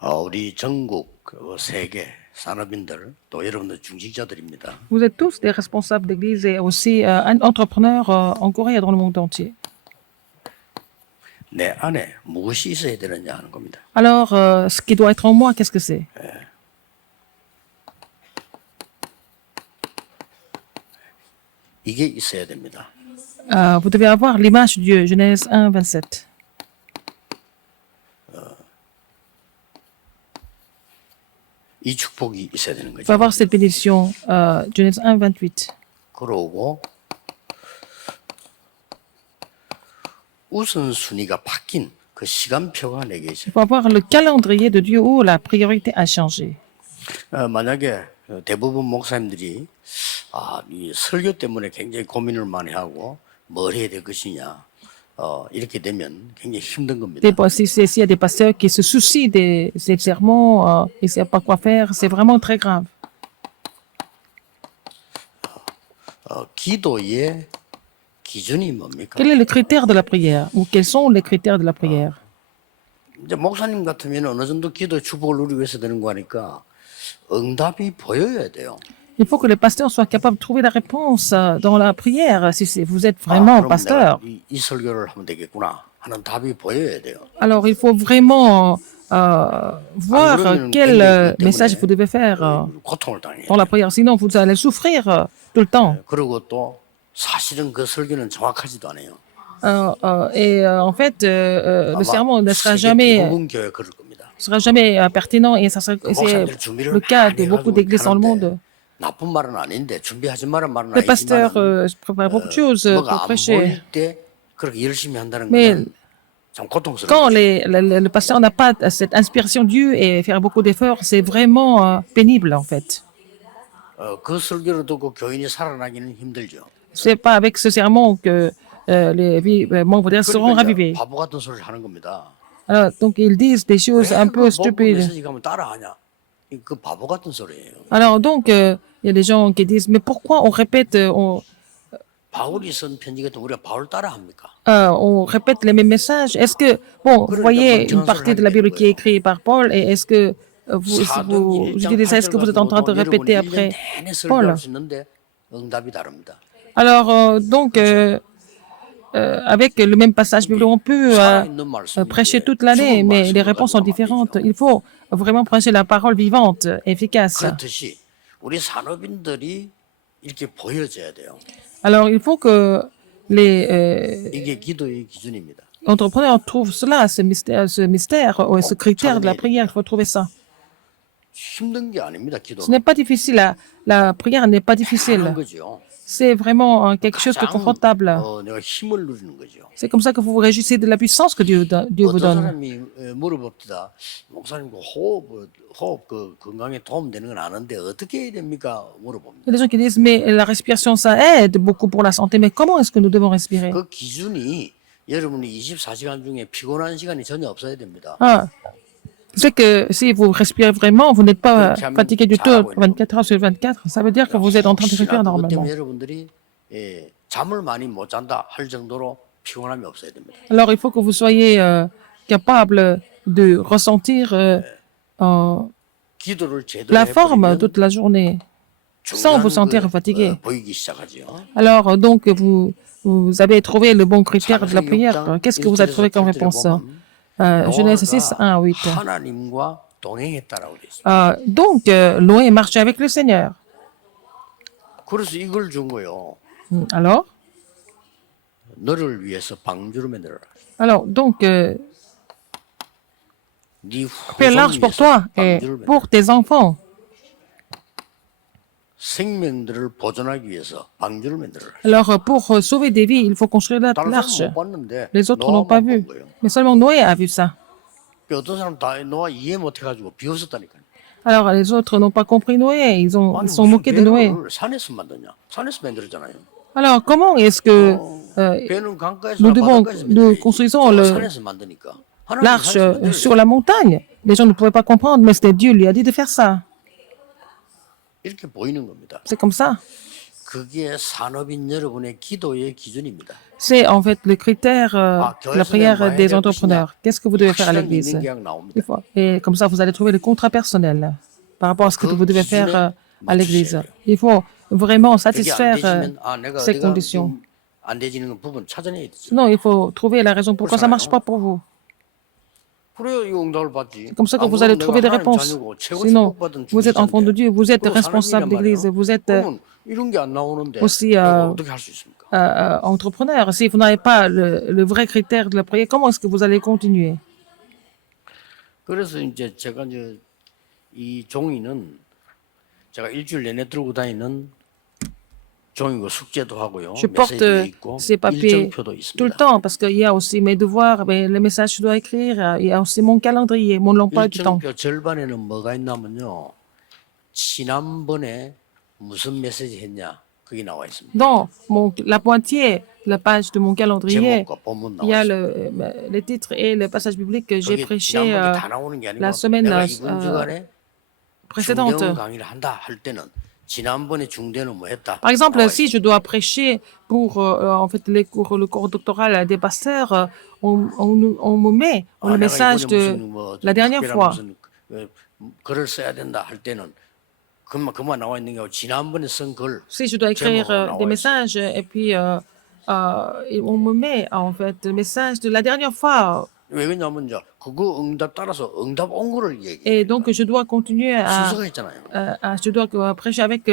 우리 전국 세계 산업인들 또 여러분들 중직자들입니다. Vous êtes tous des responsables d'église et aussi entrepreneurs en Corée et dans le monde entier. 내 안에 무엇이 있어야 되느냐 하는 겁니다. Alors, ce qui doit être en moi, qu'est-ce que c'est? 이게 있어야 됩니다. Vous devez avoir l'image de Dieu, Genèse 1, 27. 이 축복이 있어야 되는 Il 거죠. faut avoir cette bénédiction, Genèse 1, 28. 그러고 우선순위가 바뀐 그 시간표가 내게 있어요. Il faut avoir le calendrier de Dieu où la priorité a changé. 만약에 대부분 목사님들이 이 설교 때문에 굉장히 고민을 많이 하고 뭘 해야 될 것이냐 이렇게 되면 굉장히 힘든 겁니다. S'il y a des pasteurs qui se soucient des sermons et ne savent pas quoi faire, c'est vraiment très grave. 기도의 기준이 뭡니까? Quel est le critère de la prière? Ou quels sont les critères de la prière? 이제 목사님 같으면 어느 정도 기도의 축복을 누리기 위해서 되는 거니까 응답이 보여야 돼요. Il faut que les pasteurs soient capables de trouver la réponse dans la prière, si vous êtes vraiment 그럼 pasteur. 내가 이 설교를 하면 되겠구나 하는 답이 보여야 돼요. Alors, il faut vraiment voir quel message vous devez faire 고통을 당해요. dans la prière. Sinon, vous allez souffrir tout le temps. 그리고 또 사실은 그 설교는 정확하지도 않아요. En fait, le sermon ne sera jamais 대부분교회 그럴 겁니다. pertinent et c'est le cas de beaucoup d'églises dans le monde. 나쁜 말은 아닌데 준비하지 말란 말은 Les pasteurs 아니지만 préparent beaucoup de choses pour 뭐가 안 prêcher. 보일 때 그렇게 열심히 한다는 Mais 건 참 고통스러운 quand 거죠. le pasteur n'a pas cette inspiration de Dieu et faire beaucoup d'efforts, c'est vraiment pénible en fait. 그 설교를 듣고 교인이 살아나기는 힘들죠. C'est pas avec ce sermon que les membres d'église seront 그러니까 ravivés. 바보 같은 소리를 하는 겁니다. Alors, donc ils disent des choses un peu stupides. 메시지 가면 따라하냐? 그 바보 같은 소리예요. Alors donc il y a des gens qui disent mais pourquoi on répète 바울이 쓴 편지 같은 우리가 바울 따라합니까? on répète les mêmes messages? Est-ce que bon vous voyez une partie de la Bible qui est écrite par Paul et est-ce que vous utilisez ça? Est-ce que vous êtes en train de répéter après Paul? 응답이 다릅니다. Alors donc avec le même passage biblique, on peut prêcher toute l'année, mais les réponses sont différentes. Il faut vraiment prêcher la parole vivante, efficace. 그렇듯이 우리 산업인들이 이렇게 보여져야 돼요. Alors il faut que les 이게 기도의 기준입니다. entrepreneurs trouvent cela, ce mystère, ce critère de la prière. Il faut trouver ça. 힘든 게 아닙니다. 기도는. Ce n'est pas difficile. La prière n'est pas difficile. 하는 거죠. C'est vraiment quelque chose de 가장, confortable. 내가 힘을 누리는 거죠. C'est comme ça que vous vous réjouissez de la puissance que Dieu vous 어떤 donne. 사람이 물어봅니다. 목사님 그 호흡 그 건강에 도움 되는 건 아는데 어떻게 해야 됩니까? 물어봅니다. Il y a des gens qui disent mais la respiration ça aide beaucoup pour la santé, mais comment est-ce que nous devons respirer? 그 기준이 여러분이 24시간 중에 피곤한 시간이 전혀 없어야 됩니다. C'est que si vous respirez vraiment, vous n'êtes pas fatigué du tout 24 heures sur 24, ça veut dire que vous êtes en train de respirer 그것 normalement. 때문에 여러분들이 잠을 많이 못 잔다 할 정도로 피곤함이 없어야 됩니다. Alors il faut que vous soyez capable de ressentir 기도를 제대로 la forme 해버리면 toute la journée sans vous sentir fatigué. 보이기 시작하죠. Alors donc vous avez trouvé le bon critère de la prière. Qu'est-ce que vous avez trouvé comme réponse? Genèse 6, 1 à 8. 하나님과 동행했다라고 돼 있어요. Donc Noé marchait avec le Seigneur. 그래서 이걸 준 거요. Alors 너를 위해서 방주를 만들어라. Alors donc 네 fais large pour toi et pour tes enfants. 생명들을 보존하기 위해서 방주를 만들어라. Alors pour sauver des vies, il faut construire 다른 l'arche. 사람은 못 봤는데 Les autres n'ont pas 노아만 vu. 본 거예요. Mais seulement Noé a vu ça. 어떤 사람 다 노아 이해 못 해가지고 비웃었다니까요. Alors les autres n'ont pas compris Noé. Ils 아니, sont 무슨 moqués de Noé. 배를 산에서 만드냐? 산에서 만들었잖아요. Alors comment est-ce que 배는 강가에서 nous 바닷가에서 construisons 산에서 만드니까. 하나님 l'arche 산에서 만들어요. sur la montagne? Les gens ne pouvaient pas comprendre, mais c'était Dieu lui a dit de faire ça. 이렇게 보이는 겁니다. C'est comme ça. 그게 산업인 여러분의 기도의 기준입니다. C'est en fait le critère de la 교회에서 prière 내가 des 해야 될 entrepreneurs. Qu'est-ce que vous devez faire à 확실한 l'église? 인민계약 나옵니다. Et comme ça, vous allez trouver le contrat personnel par rapport à ce que vous devez faire à l'église. Il faut vraiment 그게 안 satisfaire 되지면 내가 ces 어디가 conditions. 좀 안 되지는 부분 찾아내야 되죠. Sinon, il faut trouver la raison pourquoi ça ne marche pas pour vous. 그래야 이 응답을 받지. C'est comme ça que 안 vous allez 그러면 trouver des 내가 하나님 réponses. 자녀고 최고 Sinon, 축복받은 vous êtes enfant de 중직자인데 Dieu, vous êtes 그거 responsable 사람이란 d'église, 말이에요. vous êtes 그러면 이런 게 안 나오는데 aussi 내가 어떻게 할 수 있습니까? entrepreneur. Si vous n'avez pas le vrai critère de la prière, comment est-ce que vous allez continuer? 그래서 이제 제가 이제 이 종이는 제가 일주일 내내 들고 다니는 종이고 숙제도 하고요. Je porte 메시지도 있고 ces papiers 일정표도 tout le 있습니다. temps parce qu'il y a aussi mes devoirs, mais les messages que je dois écrire, il y a aussi mon calendrier, mon emploi du temps. 일정표 절반에는 뭐가 있냐면요. 지난번에 무슨 메시지 했냐 그게 나와 있습니다. Dans la moitié de la page de mon calendrier, 제목과 본문 il y 나와 a 있습니다. les titres et le passage biblique que j'ai 거기 prêché 지난번에 다 나오는 게 아니고 la semaine 내가 이번 주간에 précédente. 중대원 강의를 한다 할 때는 지난번에 중대는 뭐 했다. Par exemple, 나와 si je dois prêcher pour en fait le cours doctoral des pasteurs, on me met 아, le 내가 message 이번에 de 무슨 뭐 la dernière 특별한 fois. 무슨 글을 써야 된다 할 때는 그만 나와 있는 게 아니고 지난번에 쓴 글 Si je dois écrire 제목으로 나와 des 있어요. messages et puis on me met en fait le message de la dernière fois. 왜 그러냐면 이제 그거 응답 따라서 응답 온 거를 얘기해. Et donc je dois continuer 순서가 있잖아요. je dois prêcher avec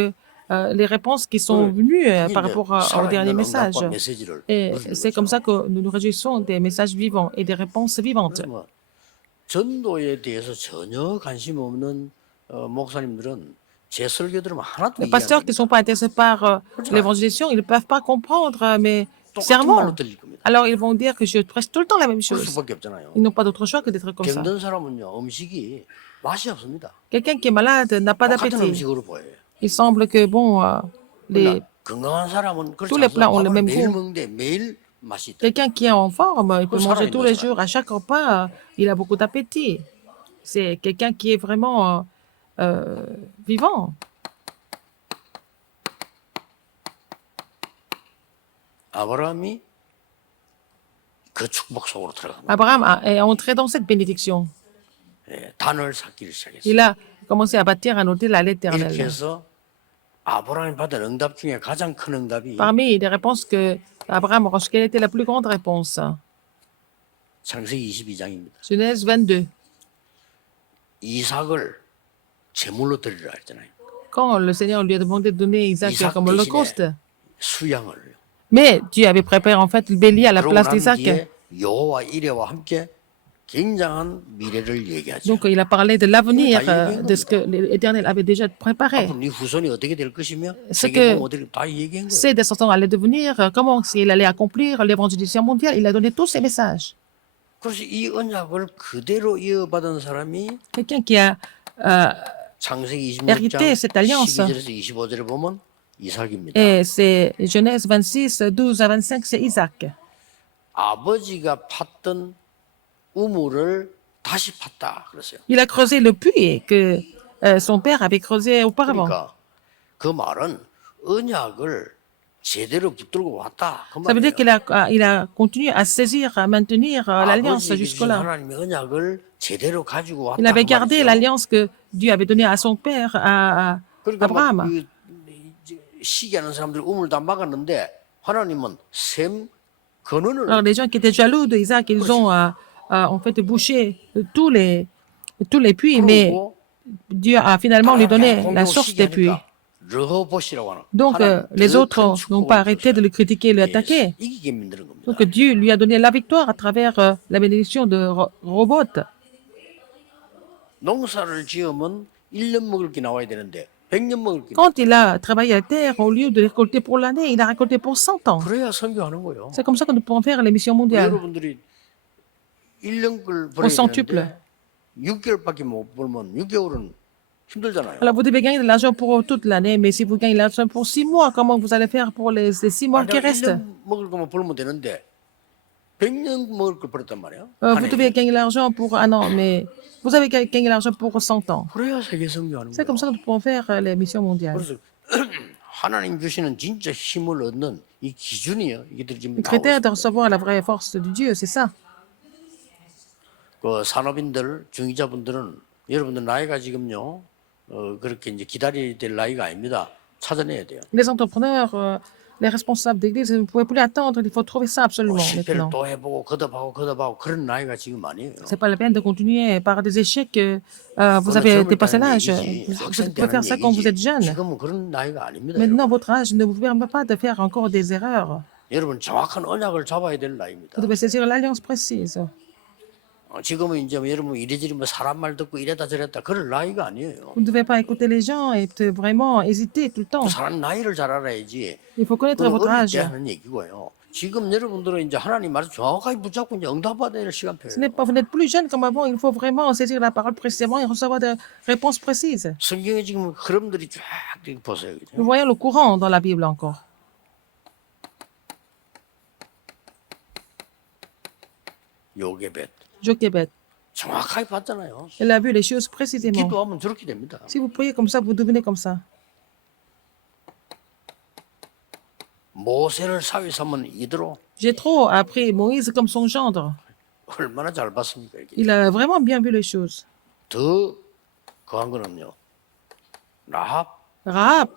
les réponses qui sont venues par rapport au dernier message. 응답과 메시지를 Et 누리는 c'est 거죠. comme ça que nous nous réjouissons des messages vivants et des réponses vivantes. 그래서 뭐 전도에 대해서 전혀 관심 없는 목사님들은 제 설교 들으면 하나도 Les 이해 안 pasteurs qui ne 됩니다. sont pas intéressés par l'évangélisation, ils ne peuvent pas comprendre mes 똑같은 말로 sermons. 들릴 겁니다. Alors ils vont dire que je prêche tout le temps la même 그럴 chose. 수밖에 없잖아요. Ils n'ont pas d'autre choix que d'être comme ça. 병든 사람은요 음식이 맛이 없습니다. Quelqu'un qui est malade n'a pas 똑같은 d'appétit. 음식으로 보여요. Il semble que, bon, les, 그러나 건강한 사람은 그렇지 tous les plats ont le 않습니다. même 매일 goût. 먹는데 매일 맛이 있다. Quelqu'un qui est en forme, il peut Ça, manger ça, tous ça, les ça. jours. À chaque repas, il a beaucoup d'appétit. C'est quelqu'un qui est vraiment vivant. 아브라함이 그 축복 속으로 들어갑니다. Abraham est entré dans cette bénédiction. 예, 단을 쌓기를 시작했어요. Il a commencé à bâtir un hôtel à 이렇게 l'éternel. 해서 아브라함이 받은 응답 중에 가장 큰 응답이 Parmi les réponses que Abraham a reçues, quelle était la plus grande réponse? 창세기 22장입니다. Genèse 22. 이삭을 제물로 드리라 했잖아요. Quand le Seigneur lui a demandé de donner Isaac Isaac comme holocauste. 대신에 수양을. Mais Dieu avait préparé en fait le bélier à la 그러고 place 난 d'Isaac. 뒤에 여호와 이레와 함께 굉장한 미래를 얘기하죠. Donc il a parlé de l'avenir, 다 얘기한 de ce que l'Éternel avait déjà préparé. 앞으로 네 후손이 어떻게 될 것이며 Ce 세계보험 que 어떻게 다 얘기한 거예요. ses descendants allaient devenir, comment il allait accomplir l'évangélisation mondiale. Il a donné tous ces messages. 그래서 이 언약을 그대로 이어받은 사람이 Quelqu'un qui a 창세기 hérité 26장 cette alliance. 12절에서 25절에 보면 이삭입니다. Et c'est Genèse 26, 12 à 25, c'est Isaac. 아버지가 팠던 우물을 다시 팠다 그랬어요. Il a creusé le puits que son père avait creusé auparavant. 그러니까 그 말은 언약을 제대로 붙들고 왔다. 그 Ça veut dire 말이에요. qu'il a continué à saisir, à maintenir l'alliance 아버지에게 주신 jusque-là. 하나님의 언약을 제대로 가지고 왔다. Il avait 그 gardé 말이죠. l'alliance que Dieu avait donnée à son père, à 그러니까 Abraham. 막 시기하는 사람들이 우물 다 막았는데 하나님은 샘 근원을 Alors, les gens qui étaient jaloux d'Isaac, ils ont en fait bouché tous les puits, mais 그러고 Dieu a finalement lui donné la source des puits. 르호봇이라고 하는 Donc, 하나님 les 더 autres 큰 n'ont 축복을 pas arrêté de 주셨어요. le critiquer, le 예, attaquer. 이기게 만드는 겁니다. Donc, Dieu lui a donné la victoire à travers la bénédiction de Robot. 농사를 지으면 1년 먹을 게 나와야 되는데 100년 먹을 게 Quand il a travaillé la terre, au lieu de récolter pour l'année, il a récolté pour 100 ans. 그래야 선교하는 거예요. C'est comme ça que nous pouvons faire les missions mondiales. 여러분들이 1년 걸 Au 벌어야 centuple. 되는데 6개월밖에 못 벌면 6개월은 힘들잖아요. Alors, vous devez gagner de l'argent pour toute l'année, mais si vous gagnez de l'argent pour 6 mois, comment vous allez faire pour les 6 mois qui 내가 restent? 1년 먹을 거만 벌면 되는데 100년 먹을 걸 벌었단 말이야. Vous devez gagner de l'argent pour un an, mais vous avez gagné de l'argent pour 100 ans. 그래야 세계 선교하는 C'est 거예요. comme ça que nous pouvons faire les missions mondiales. 그래서 하나님 주시는 진짜 힘을 얻는 이 기준이요. 이게 지금 Le 나오고 critère de 있습니다. recevoir la vraie force de Dieu, c'est ça. 그 산업인들, 중위자분들은 여러분들 나이가 지금요, 그렇게 이제 기다려야 될 나이가 아닙니다. 찾아내야 돼요. Les entrepreneurs, les responsables d'église, vous ne pouvez plus attendre, il faut trouver ça absolument 실패를 maintenant. 또 해보고 거듭하고 그런 나이가 지금 아니에요. C'est pas la peine de continuer par des échecs. Vous 그거는 avez 젊을 dépassé 때는 l'âge. 얘기지. Vous 학생 pouvez faire 때는 ça quand vous êtes 얘기지. jeune. 지금은 그런 나이가 아닙니다. Maintenant, 여러분. votre âge ne vous permet pas de faire encore des erreurs. 여러분 정확한 언약을 잡아야 될 나이입니다. Vous devez saisir l'alliance précise. 지금은 이제 여러분 이리저리 뭐 사람 말 듣고 이랬다 저랬다 그럴 나이가 아니에요. Vous ne devez pas écouter les gens et vraiment hésiter tout le temps. 그 사람 나이를 잘 알아야지. Il faut connaître 그건 votre 어릴 âge. 때 하는 얘기고요. 지금 여러분들은 이제 하나님 말씀 정확하게 붙잡고 이제 응답받아야 될 시간표예요. Vous n'êtes plus jeune comme avant, il faut vraiment saisir la parole précisément et recevoir des réponses précises. 성경에 지금 흐름들이 쫙 이렇게 보세요. 그죠? Nous voyons le courant dans la Bible encore. 요게벳 Jochebed, 정확하게 봤잖아요. elle a vu les choses précisément. 기도하면 저렇게 됩니다. Si vous priez comme ça, vous devenez comme ça. 모세를 사위 삼은 이대로 Jéthro a pris Moïse comme son gendre. 얼마나 잘 봤습니까? 이게. Il a vraiment bien vu les choses. 더 거한 거는요. 라합 Rahab,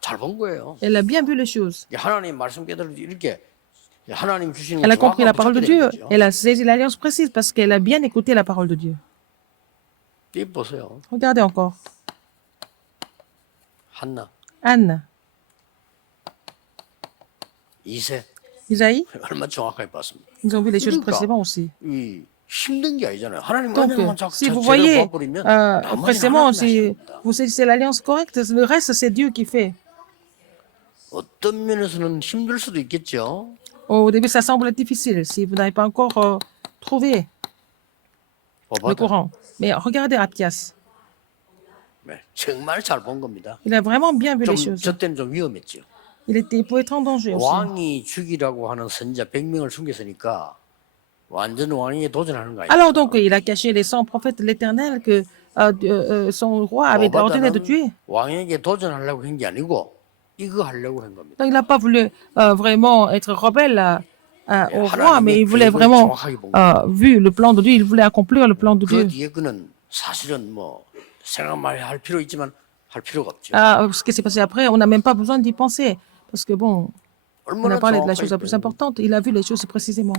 잘 본 거예요. elle a bien vu les choses. 하나님 말씀 깨달을 이렇게 하나님 주시는 Elle a 걸 compris la 정확하게 parole de 붙잡게 Dieu. 되는 거죠. Elle a saisi l'alliance précise parce qu'elle a bien écouté la parole de Dieu. 이 보세요. Regardez encore. 한나, Anne, 이세 Isaïe, 얼마 정확하게 봤습니다. ils ont vu les choses 그러니까 précisément aussi. 이 힘든 게 아니잖아요. 하나님 Donc, 언약만 자꾸 si vous 제대로 voyez 봐버리면 나머지는 précisément, 하나님이 si 하십니다. vous saisissez l'alliance correcte, le reste, c'est Dieu qui fait. 어떤 면에서는 힘들 수도 있겠죠. Au début, ça semble difficile si vous n'avez pas encore trouvé le 봐봐도 courant. Mais regardez Appias. 네, 정말 잘 본 겁니다. Il a vraiment bien vu les 좀 choses. 저 때는 좀 위험했죠. Il pouvait être en danger aussi. 왕이 죽이라고 하는 선지자 100명을 숨겼으니까 완전 왕에게 도전하는 거 아니에요. Alors donc, il a caché les 100 prophètes de l'Éternel que son roi avait ordonné de tuer. 왕에게 도전하려고 한 게 아니고 이거 하려고 한 겁니다. Donc, il n'a pas voulu vraiment être rebelle au 하나님의 roi, mais il voulait 계획을 vraiment, 정확하게 본 거예요. vu le plan de Dieu, il voulait accomplir le plan de 그 Dieu. 뒤에 그는 사실은 뭐 생각만 할 필요 있지만 할 필요가 없죠. Ce qui s'est passé après, on n'a même pas besoin d'y penser. Parce que bon, on a 얼마나 parlé de la chose la 정확하게 plus 보여요. importante. Il a vu les choses précisément.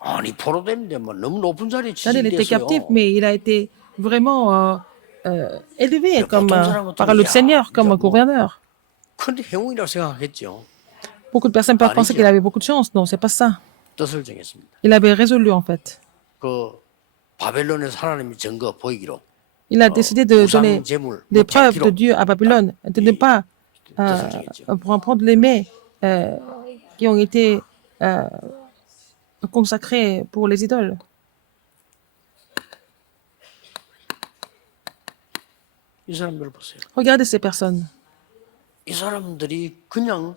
아니 포로되는데 뭐 너무 높은 자리에 C'est-à-dire, il était 지지됐어요. captif, mais il a été vraiment élevé Mais comme, pourtant, ça n'a par pas le été- Seigneur comme bon. gouverneur. 큰 행운이라고 생각했죠. Beaucoup de personnes peuvent penser 아니죠. qu'il avait beaucoup de chance. Non, c'est pas ça. 뜻을 정했습니다. Il avait résolu en fait. 그 바벨론에서 하나님이 증거 보이기로 Il a décidé de 우상 donner 제물 des 먹지 preuves de 않기로 Dieu à Babylone, de ne pas 뜻을 정했죠. pour en prendre les mets qui ont été consacrés pour les idoles. 이 사람들 보세요. Regardez ces personnes. 이 사람들이 그냥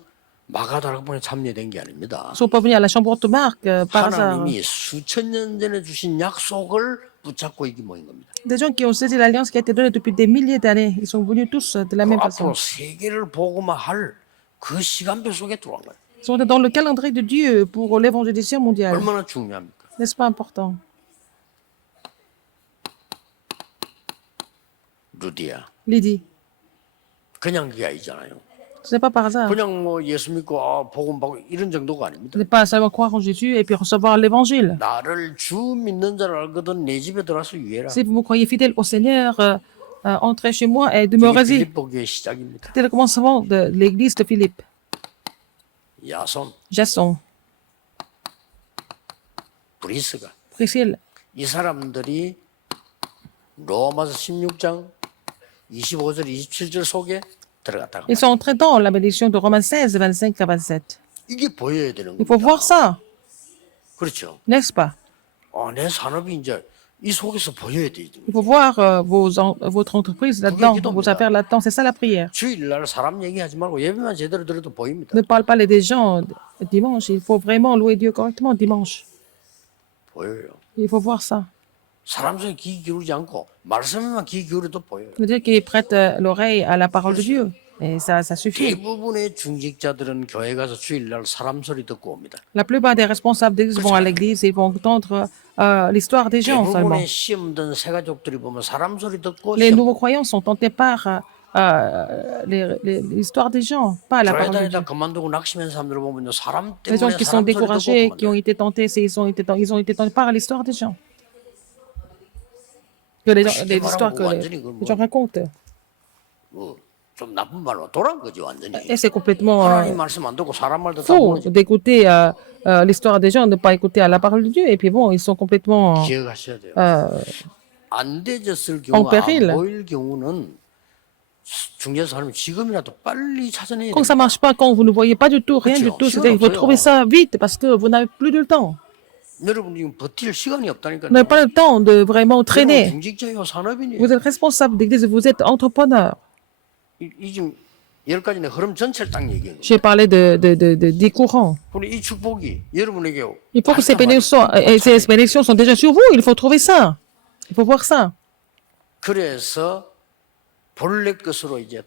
마가다락방에 참여된 게 아닙니다. Ils ne sont pas venus à la chambre haute Marc par hasard. 하나님이 수천 년 전에 주신 약속을 붙잡고 이기 모인 겁니다. Des gens qui ont saisi l'alliance qui a été donnée depuis des milliers d'années. Ils sont venus tous de la même façon. 앞으로 세계를 보고만 할 그 시간표 속에 들어간 거예요. Ils sont dans le calendrier de Dieu pour l'évangélisation mondiale. 얼마나 중요합니까? N'est-ce pas important? 루디야, Lydie, 그냥 그게 아니잖아요. ce n'est pas par hasard. 그냥 뭐 예수 믿고 복음 받고 이런 정도가 아닙니다. Ce n'est pas seulement croire en Jésus et puis recevoir l'évangile. 나를 주 믿는 자를 알거든 내 집에 들어와서 유해라. Si vous me croyez fidèle au Seigneur, entrez chez moi et 이게 demeurez-y. 빌립보 교회 시작입니다. C'était le commencement de l'église de Philippe. 야손, Jason, 브리스가 Priscille. 이 사람들이 로마서 16장 25절 27절 속에 들어갔다가 Ils sont entrés dans la bénédiction de Romains 16, 25 à 27. 이게 보여야 되는 Il faut 겁니다. voir ça, 그렇죠. n'est-ce pas? 내 산업이 이제 이 속에서 보여야 되지. Il faut voir votre entreprise là-dedans, vos affaires là-dedans. C'est ça la prière. 주일날 사람 얘기하지 말고 예배만 제대로 들어도 보입니다. Ne parle pas des gens dimanche. Il faut vraiment louer Dieu correctement dimanche. 보여요. Il faut voir ça. 사람 소리 귀 기울이지 않고 말씀에만 귀 기울여도 보여요. C'est-à-dire qu'ils prêtent l'oreille à la parole de Dieu. Et ça suffit. 대부분의 중직자들은 교회 가서 주일날 사람 소리 듣고 옵니다. La plupart des responsables d'église vont à l'église et ils vont entendre l'histoire des gens seulement. 대부분의 시험 든 새가족들이 보면 사람 소리 듣고 Les 시험 nouveaux croyants sont tentés par l'histoire des gens, pas la 교회 parole de Dieu. 다니다 그만두고 낙심한 사람들 보면요 사람 Les gens 때문에 qui sont 사람 소리 듣고 découragés, qui ont 그만둬요. été tentés, ils ont été tentés par l'histoire des gens. Que les histoires que les gens racontent. 좀 나쁜 말로 돌아온 거지 완전히. Et c'est complètement 하나님 말씀 안 듣고 사람 말 듣다 faux 보니 d'écouter l'histoire des gens, de ne pas écouter à la parole de Dieu. Et puis bon, ils sont complètement 기억하셔야 돼요. 안 되졌을 en 경우 péril. 안 보일 경우는 중재사 사람이 지금이라도 빨리 찾아내야 Quand 돼요. ça marche pas, quand vous ne voyez pas du tout, rien du tout, c'est-à-dire il faut trouver ça vite parce que vous n'avez plus de temps. 여러분 지금 버틸 시간이 없다니까요. Vous n'avez pas le temps de vraiment 여러분 traîner. 중직자요 산업인이에요. Vous êtes responsable d'église, vous êtes entrepreneur. 이 지금 10가지의 흐름 전체를 딱 얘기해요. J'ai parlé des courants. 우리 이 축복이 여러분에게 Il faut que ces bénédictions sont déjà sur vous. Il faut trouver ça. Il faut voir ça. 그래서 본래 것으로 이제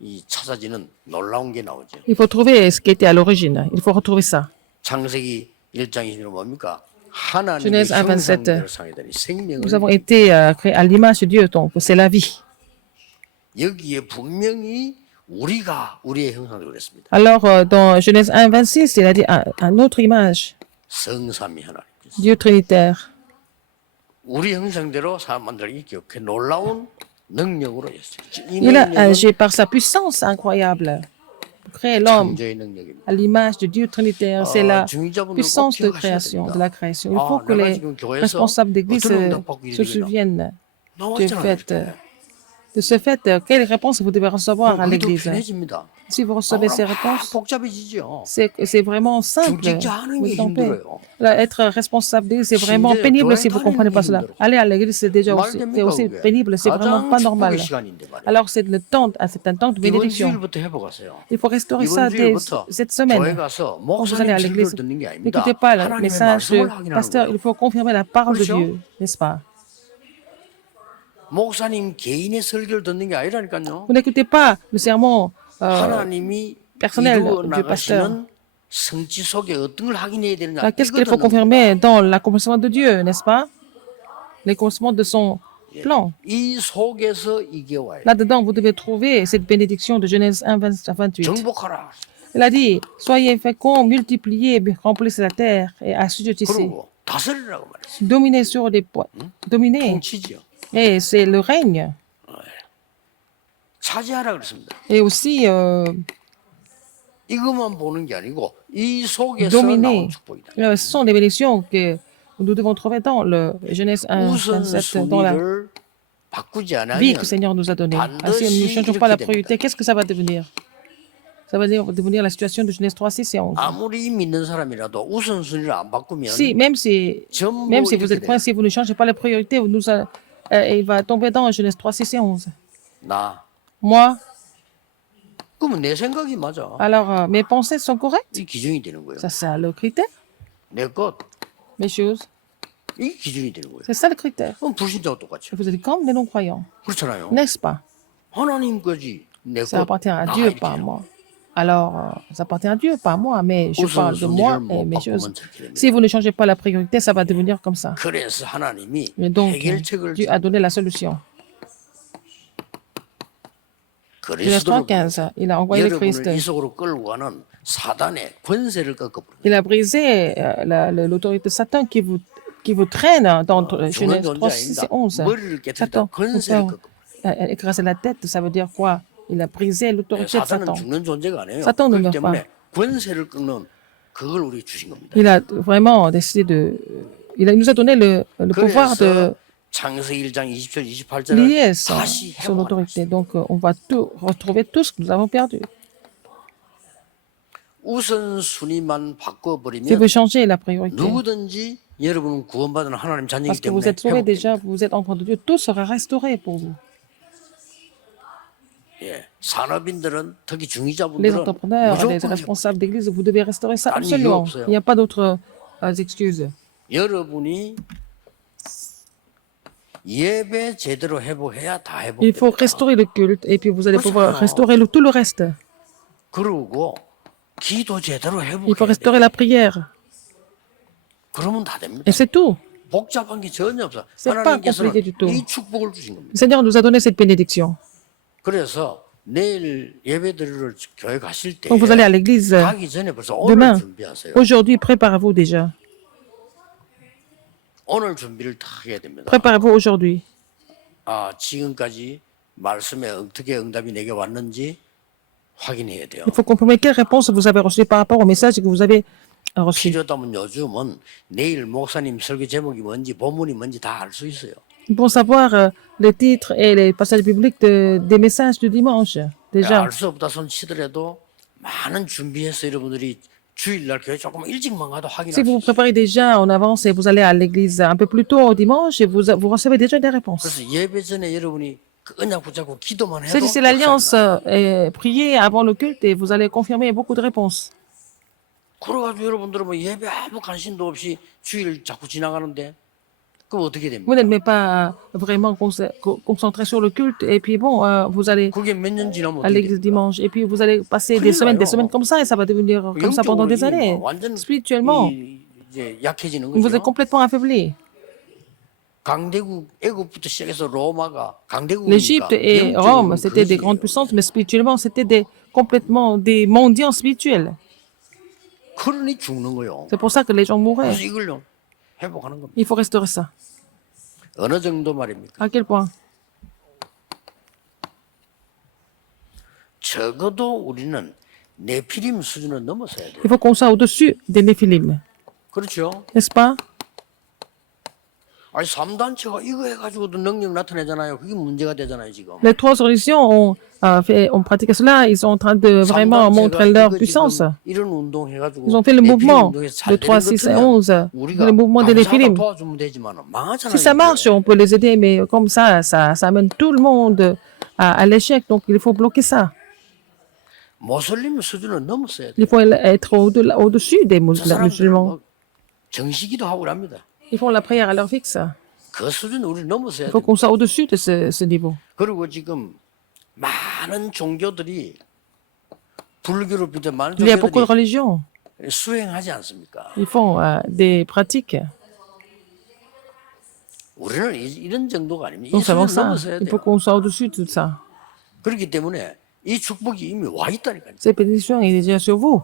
이 찾아지는 놀라운 게 나오죠. Il faut trouver ce qui était à l'origine. Il faut retrouver ça. 창세기 1장이 뭡니까? 하나님의 Genèse 1, 27. 형상대로 상이더니 생명을 Nous avons été créés à l'image de Dieu, donc c'est la vie. 여기에 분명히 우리가 우리의 형상대로 그랬습니다. Alors, dans Genèse 1, 26, il a dit un autre image. 성삼위 하나님. Dieu trinitaire. 우리 형상대로 사람 만들기 기억해 놀라운 능력으로 했어요. 이 Il a 능력은 agi par sa puissance incroyable pour créer l'homme 창조의 능력입니다. à l'image de Dieu trinitaire. C'est la 중직자분들 꼭 puissance de 기억하셔야 création, de 됩니다. la création. Il faut que 내가 les 지금 교회에서 responsables d'église 어떤 응답 받고 se 이러냐. souviennent 나왔잖아요. de ce fait, quelles réponses vous devez recevoir à 그게 더 l'église. 편해집니다. Si vous recevez ces réponses, 복잡해지죠. c'est vraiment simple. 중직자 하는 Vous 게 trompez. 힘들어요. Là, être responsable d'église, c'est vraiment 심지어 pénible 교회 si vous ne comprenez pas 다니는 게 cela. 힘들어. Aller à l'église, c'est déjà 말 aussi, 됩니까, c'est aussi 그게? pénible, c'est vraiment 가장 pas normal. 축복의 시간인데 말이에요. Alors, c'est le temps, c'est un temps de 이번 bénédiction. 주일부터 해보세요. Il faut restaurer 이번 ça dès 주일부터 cette 교회 semaine. 가서 Quand vous allez 목사님 à l'église, 설교를 듣는 게 아닙니다. n'écoutez pas le 하나님의 message 말씀을 du 확인하는 pasteur, 거예요. il faut confirmer la parole de 그렇죠? Dieu, n'est-ce pas? 목사님 개인의 설교를 듣는 게 아니라니까요. Vous n'écoutez pas le sermon 하나님이 personnel 이루어 du pasteur. 나가시는 성취 속에 어떤 걸 확인해야 되느냐. Alors, qu'est-ce qu'il 이거 faut 듣는 거예요. confirmer dans l'accomplissement de Dieu, n'est-ce pas? L'accomplissement de son plan. 이 속에서 이게 와요. Là-dedans, vous devez trouver cette bénédiction de Genèse 1, 28. 정복하라. Il a dit, soyez féconds, multipliez, remplissez la terre et assujettissez. 그리고 다스리라고 말했어요. Dominez sur les poids. Dominez. 통치지요. Et c'est le règne. 차지하라 그랬습니다. Et aussi, 이것만 보는 게 아니고 이 속에서 dominer. 나온 축복이다. Ce sont des bénédictions que nous devons trouver dans le Genèse 1, 27, dans la 우선순위를 바꾸지 않으면 vie que le Seigneur nous a donnée. Si nous ne changeons pas la priorité, qu'est-ce que ça va devenir? Ça va devenir la situation de Genèse 3, 6 et 11. 아무리 믿는 사람이라도 우선순위를 안 바꾸면 Si, même si 전부 vous 이렇게 êtes croyant, si vous ne changez pas la priorité, il va tomber dans Genèse 3, 6 et 11. 나 Moi, 그러면 내 생각이 맞아. alors mes pensées sont correctes. 이 기준이 되는 거예요. Ça, c'est le critère. 내 것, Mes choses, 이 기준이 되는 거예요. c'est ça le critère. 그럼 불신자와 똑같죠. Vous êtes comme les non-croyants, 그렇잖아요. n'est-ce pas? 하나님 거지 내 Ça 것, appartient à 나 Dieu, 이렇게 pas à 해요. moi. Alors, ça appartient à Dieu, pas à moi, mais je parle de moi et mes choses. Si vous ne changez pas la priorité, ça va devenir comme ça. 그래서 하나님이 Et donc, 해결책을 Dieu a donné la solution. Genèse 3, 그리스도를 15, il a envoyé le Christ. 여러분을 이 속으로 끌고 가는 사단의 권세를 꺾어버려. Il a brisé l'autorité de Satan qui vous traîne dans Genèse 3, 6 et 11. 머리를 깨뜨리다 Satan, 권세를 꺾어버려. écraser la tête, ça veut dire quoi? Il a brisé l'autorité de 사단은 Satan. 죽는 존재가 아니에요. 사탄은 그렇기 몇 때문에 권세를 끊는 그걸 우리 주신 겁니다. Il a vraiment décidé de... Il nous a donné le pouvoir de 그래서 창세기 1장 27, 28절을 lier 다시 son autorité. 회복하는 Donc, on va retrouver tout ce que nous avons perdu. 우선순위만 Si 바꿔버리면 vous changez la priorité, 누구든지 여러분은 구원받은 하나님 자녀이기 parce que vous 때문에 êtes sauvés 회복됩니다. déjà, vous êtes enfants de Dieu, tout sera restauré pour vous. 예, 산업인들은 특히 Les 중위자분들은 entrepreneurs, les 무조건 responsables d'église, vous devez restaurer ça 아니, absolument. 이유 없어요. Il n'y a pas d'autres excuses. 여러분이 예배 제대로 회복해야 다 Il faut 회복됩니다. restaurer le culte et puis vous allez pouvoir restaurer tout le reste. 그리고 기도 제대로 Il faut 회복해야 돼요. restaurer la prière. 그러면 다 됩니다. Et c'est tout. 복잡한 게 전혀 없어. C'est pas 하나님께서는 compliqué du tout. 이 축복을 주신 겁니다. Le Seigneur nous a donné cette bénédiction. 그래서 내일 예배드리러 교회 가실 때 Donc vous allez à l'église 가기 전에 벌써 오늘 demain. 준비하세요. Aujourd'hui, préparez-vous déjà. 오늘 준비를 다 해야 됩니다. Préparez-vous aujourd'hui. 아, 지금까지 말씀에 어떻게 응답이 내게 왔는지 확인해야 돼요. Il faut confirmer quelle réponse vous avez reçue par rapport au message que vous avez reçu. 필요하다면 요즘은 내일 목사님 설교 제목이 뭔지 본문이 뭔지 다 알 수 있어요. Pour savoir les titres et les passages bibliques des messages du dimanche. Déjà. 알 수 없다 손 치더라도 많은 준비해서 여러분들이 주일날 교회 조금 일찍만 가도 확인할 Si 수 vous vous 있어요. préparez déjà en avance et vous allez à l'église un peu plus tôt au dimanche, et vous recevez déjà des réponses. 그래서 예배 전에 여러분이 그 언약 붙잡고 기도만 해도 Saisissez l'alliance et priez avant le culte et vous allez confirmer beaucoup de réponses. 그래가지고 여러분들은 뭐 예배 아무 관심도 없이 주일 자꾸 지나가는데 그럼 어떻게 됩니까? Vous n'êtes pas vraiment concentré sur le culte et puis bon, vous allez 그게 몇 년 지나면 à 어떻게 l'église 돼요? dimanche et puis vous allez passer des semaines comme ça et ça va devenir comme ça pendant des années. 완전 Spirituellement, 이제 약해지는 vous êtes 거죠. complètement affaibli. 강대국 애국부터 시작해서 로마가 강대국이니까 L'Égypte et Rome, c'était des grandes puissances, mais spirituellement, c'était complètement des mendiants spirituels. 그러니 죽는 거요. C'est pour ça que les gens mouraient. 그래서 이걸요 회복하는 겁니다. Il faut restaurer ça. 어느 정도 말입니까? À quel point? 적어도 우리는 네피림 수준은 넘어서야 돼요. Il faut qu'on soit au-dessus des Néphilim. 그렇죠? N'est-ce pas? 아니 3단체가 이거 해가지고도 능력 나타내잖아요. 그게 문제가 되잖아요 지금. Les trois religions ont pratiqué cela. Ils sont en train de vraiment montrer leur puissance. 이런 운동 해가지고 Ils ont fait le 네피림 mouvement 운동에서 de 잘 3, 되는 6 et 것들은 11. 우리가 Le mouvement des 감사하다 Néphilim. 도와주면 되지만 많잖아요. Si ça marche, on peut les aider, mais comme ça amène tout le monde à l'échec. Donc, il faut bloquer ça. 모슬림 수준은 넘었어야 돼요. Il faut être au-dessus des 저 사람들은 musulmans. 뭐 정시기도 하고 합니다. Ils font la prière à l'heure fixe. 그 수준 우리 넘었어야 Il faut 돼요. qu'on soit au-dessus de ce niveau. 그리고 지금 많은 종교들이 불교를 비롯해 많은 Il y a beaucoup de 종교들이 religions. 수행하지 않습니까? Ils font des pratiques. 우리는 이런 정도가 아닙니다. 이 Donc, seulement 수준을 ça. 넘어서야 Il faut 돼요. qu'on soit au-dessus de tout ça. 그렇기 때문에 이 축복이 이미 와 있다니까요. Cette bénédiction est déjà sur vous.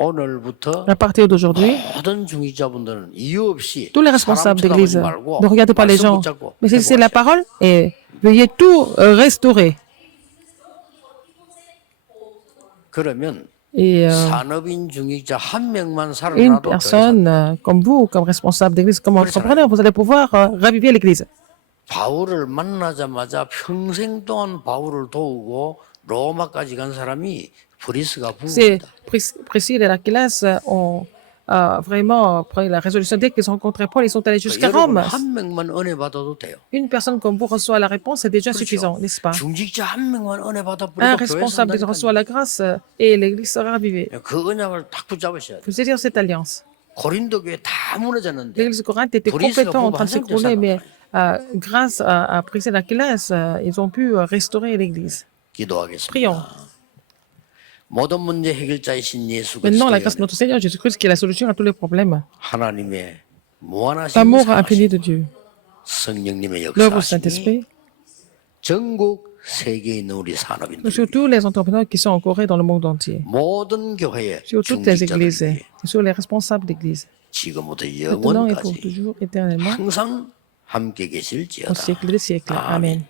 오늘부터 À partir d'aujourd'hui, 모든 중직자분들은 이유 없이 tous les responsables 사람 d'église, 쳐다보지 말고 ne regardez pas les 말씀 gens, 붙잡고 mais saisissez la 회복하세요. parole et veuillez tout restaurer. 그러면 Et 산업인 중직자 한 명만 une 살아나도 personne comme vous, comme responsable d'église, comme entrepreneur, vous allez pouvoir raviver l'église. 바울을 만나자마자 평생 동안 바울을 도우고 로마까지 간 사람이 브리스가 C'est 부부입니다. Priscille et Aquillas ont vraiment pris la résolution. Dès qu'ils ont rencontré Paul, ils sont allés jusqu'à 여러분 Rome. 한 명만 은혜 받아도 돼요. Une personne comme vous reçoit la réponse, c'est déjà 그렇죠. suffisant, n'est-ce pas? 중직자 한 명만 은혜 Un 받아버려도 교회 responsable d'église reçoit 산다니까요. la grâce et l'église sera ravivée. 그 언약을 딱 붙잡으셔야 돼요. Il faut saisir cette alliance. 고린도 교회 다 무너졌는데 L'église de Corinthe était complètement en train de s'écrouler, mais grâce à Priscille et Aquillas, ils ont pu restaurer l'église. 기도하겠습니다. Prions. 모든 문제 해결자이신 예수 Maintenant, la grâce de 그리스도의 notre Seigneur Jésus-Christ qui est la solution à tous les problèmes. 하나님의 무한하신 L'amour 사랑하심, infini de Dieu. 성령님의 L'œuvre du 역사하심이 Saint-Esprit. 전국 세계에 있는 우리 산업인들 Sur tous les entrepreneurs qui sont en Corée dans le monde entier. 모든 교회의 Sur toutes les églises. 중직자들이 Et sur les responsables d'église. 지금부터 Maintenant et pour 영원까지 toujours, éternellement, 항상 함께 au 계실지어다. siècle des siècles. Amen.